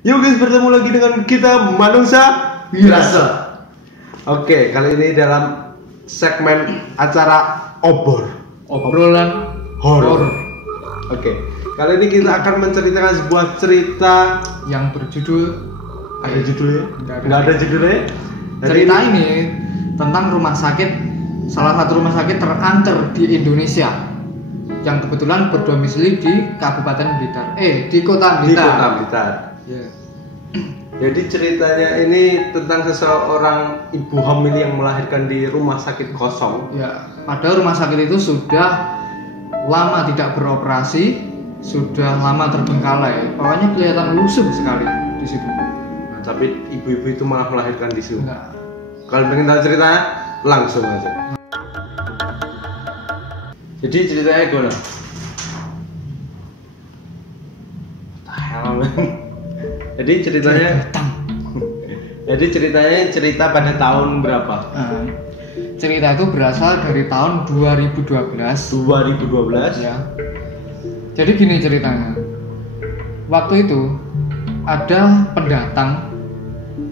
Yuk guys, bertemu lagi dengan kita Manungsa Biasa. Oke, kali ini dalam segmen acara obrolan horor. Oke, kali ini kita akan menceritakan sebuah cerita yang berjudul ada judulnya? Nggak ada judulnya. Cerita ini tentang rumah sakit, salah satu rumah sakit teranter di Indonesia yang kebetulan berdomisili di Kabupaten Blitar, di Kota Blitar. Di Kota Blitar. Yeah. Jadi ceritanya ini tentang seseorang ibu hamil yang melahirkan di rumah sakit kosong. Ya, padahal rumah sakit itu sudah lama tidak beroperasi, sudah lama terbengkalai. Pokoknya kelihatan lusuh sekali di situ. Nah, tapi ibu-ibu itu malah melahirkan di situ. Enggak. Kalau pengen tahu ceritanya, langsung aja. Jadi ceritanya gimana? Jadi ceritanya cerita pada tahun berapa? Cerita itu berasal dari tahun 2012. 2012 ya. Jadi gini ceritanya. Waktu itu ada pendatang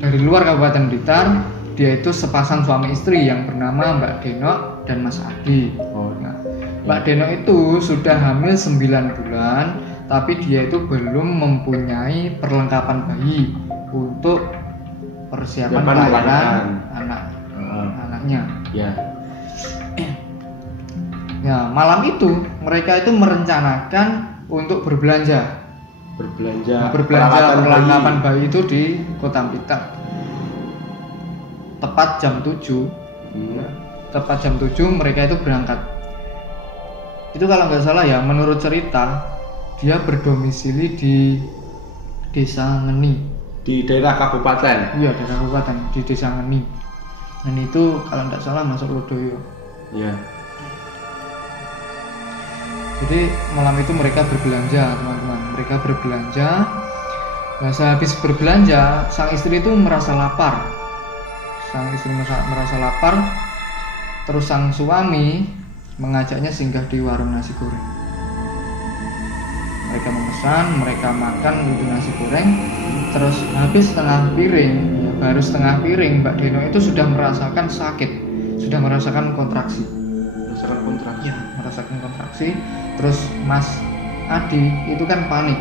dari luar Kabupaten Blitar. Dia itu sepasang suami istri yang bernama Mbak Denok dan Mas Adi. Nah, Mbak Denok itu sudah hamil 9 bulan, tapi dia itu belum mempunyai perlengkapan bayi untuk persiapan kelahiran anaknya. Ya. Ya, malam itu mereka itu merencanakan untuk berbelanja perlengkapan bayi itu di Kota Blitar. Tepat jam 7. Tepat jam 7 mereka itu berangkat. Itu kalau nggak salah ya, menurut cerita dia berdomisili di Desa Ngeni, di daerah kabupaten. Iya, daerah kabupaten, di Desa Ngeni. Dan itu kalau nggak salah masuk Lodoyo. Iya. Jadi malam itu mereka berbelanja, teman-teman. Mereka berbelanja. Nah, sehabis berbelanja, sang istri itu merasa lapar. Terus sang suami mengajaknya singgah di warung nasi goreng. Mereka memesan, mereka makan itu nasi goreng. Terus habis setengah piring, baru setengah piring, Mbak Deno itu sudah merasakan sakit, sudah merasakan kontraksi. Ya, merasakan kontraksi. Terus Mas Adi itu kan panik.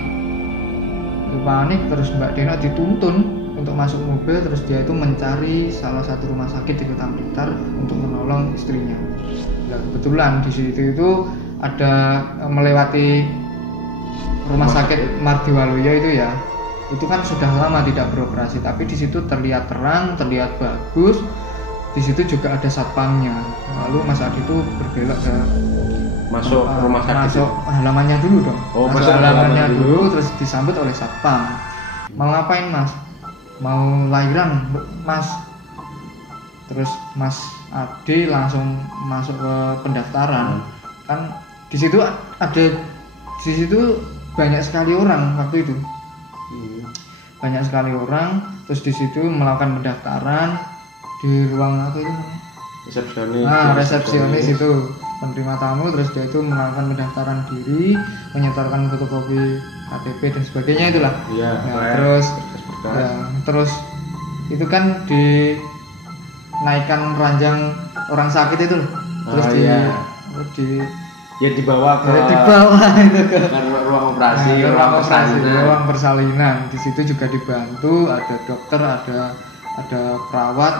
Terus Mbak Deno dituntun untuk masuk mobil, terus dia itu mencari salah satu rumah sakit di Kota Blitar untuk menolong istrinya. Nah, kebetulan di situ itu ada melewati rumah sakit Mardiwaluyo itu ya. Itu kan sudah lama tidak beroperasi, tapi di situ terlihat terang, terlihat bagus. Di situ juga ada satpamnya. Lalu Mas Adi itu berbelok ke masuk rumah sakit. Masuk halamannya dulu dong. Masuk halamannya dulu, terus disambut oleh satpam. Mau ngapain, Mas? Mau lahiran, Mas. Terus Mas Adi langsung masuk ke pendaftaran. Kan di situ banyak sekali orang waktu itu. Banyak sekali orang, terus di situ melakukan pendaftaran di ruang apa itu? Resepsionis itu penerima tamu, terus dia itu melakukan pendaftaran diri, menyetorkan fotokopi KTP dan sebagainya itulah. Iya. Terus itu kan dinaikkan ranjang orang sakit itu loh. Terus dibawa itu ke ruang operasi, ruang persalinan. Di situ juga dibantu, ada dokter, ada perawat.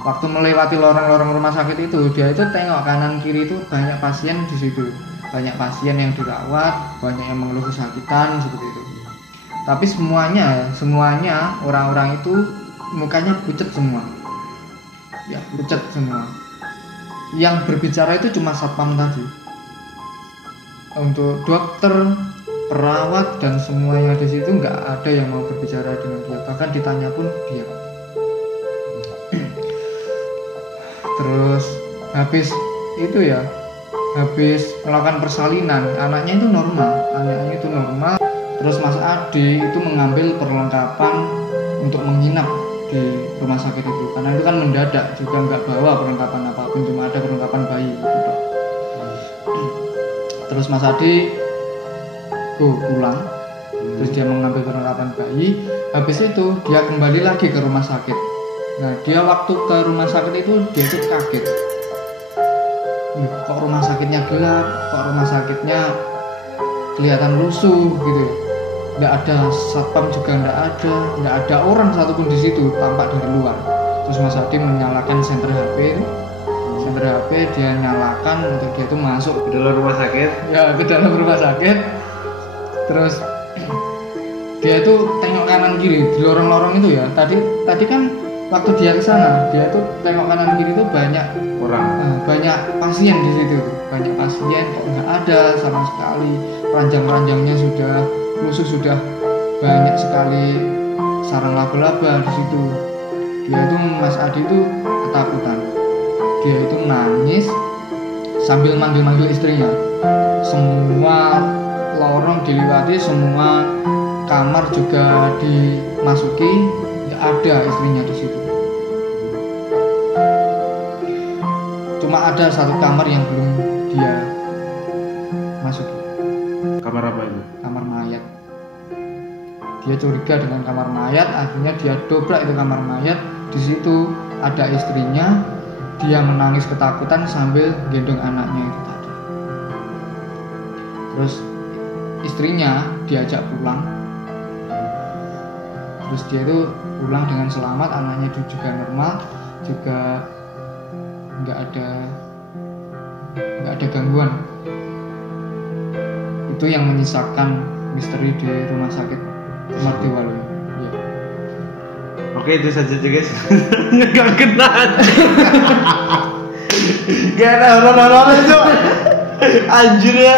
Waktu melewati lorong-lorong rumah sakit itu, dia itu tengok kanan kiri itu banyak pasien di situ. Banyak pasien yang dirawat, banyak yang mengeluh kesakitan seperti itu. Tapi semuanya orang-orang itu mukanya pucat semua. Ya, pucat semua. Yang berbicara itu cuma satpam tadi. Untuk dokter, perawat dan semua yang di situ nggak ada yang mau berbicara dengan dia. Bahkan ditanya pun dia. Terus habis melakukan persalinan, anaknya itu normal. Terus Mas Adi itu mengambil perlengkapan untuk menginap di rumah sakit itu, karena itu kan mendadak, juga nggak bawa perlengkapan apapun, cuma ada perlengkapan bayi gitu. Terus Mas Adi pulang Terus dia mengambil perlengkapan bayi. Habis itu dia kembali lagi ke rumah sakit. Nah dia waktu ke rumah sakit itu dia tuh kaget. Kok rumah sakitnya gelap? Kok rumah sakitnya kelihatan lusuh gitu ya? Nggak ada satpam juga, nggak ada orang satupun di situ tampak dari luar. Terus Mas Adi menyalakan senter HP itu. Senter HP dia nyalakan untuk dia itu masuk Ke dalam rumah sakit. ya ke dalam rumah sakit. Terus dia itu tengok kanan kiri di lorong-lorong itu ya. Tadi kan waktu dia ke sana dia tuh tengok kanan kiri itu banyak banyak pasien di situ tuh. Banyak pasien kok nggak ada sama sekali. Ranjang-ranjangnya sudah lusuh, sudah banyak sekali sarang laba-laba di situ. Dia itu Mas Adi itu ketakutan. Dia itu nangis sambil manggil-manggil istrinya. Semua lorong diliwati, semua kamar juga dimasuki, nggak ada istrinya di situ. Cuma ada satu kamar yang belum dia masuki. Kamar apa itu? Kamar mayat. Dia curiga dengan kamar mayat, akhirnya dia dobrak itu kamar mayat. Di situ ada istrinya, dia menangis ketakutan sambil gendong anaknya itu tadi. Terus istrinya diajak pulang. Terus dia itu pulang dengan selamat, anaknya itu juga normal, juga nggak ada gangguan. Itu yang menyisakan misteri di rumah sakit Martiwalu. Ya. Oke, itu saja guys. Gak kena. Gak ada horor-horor itu. Anjir ya.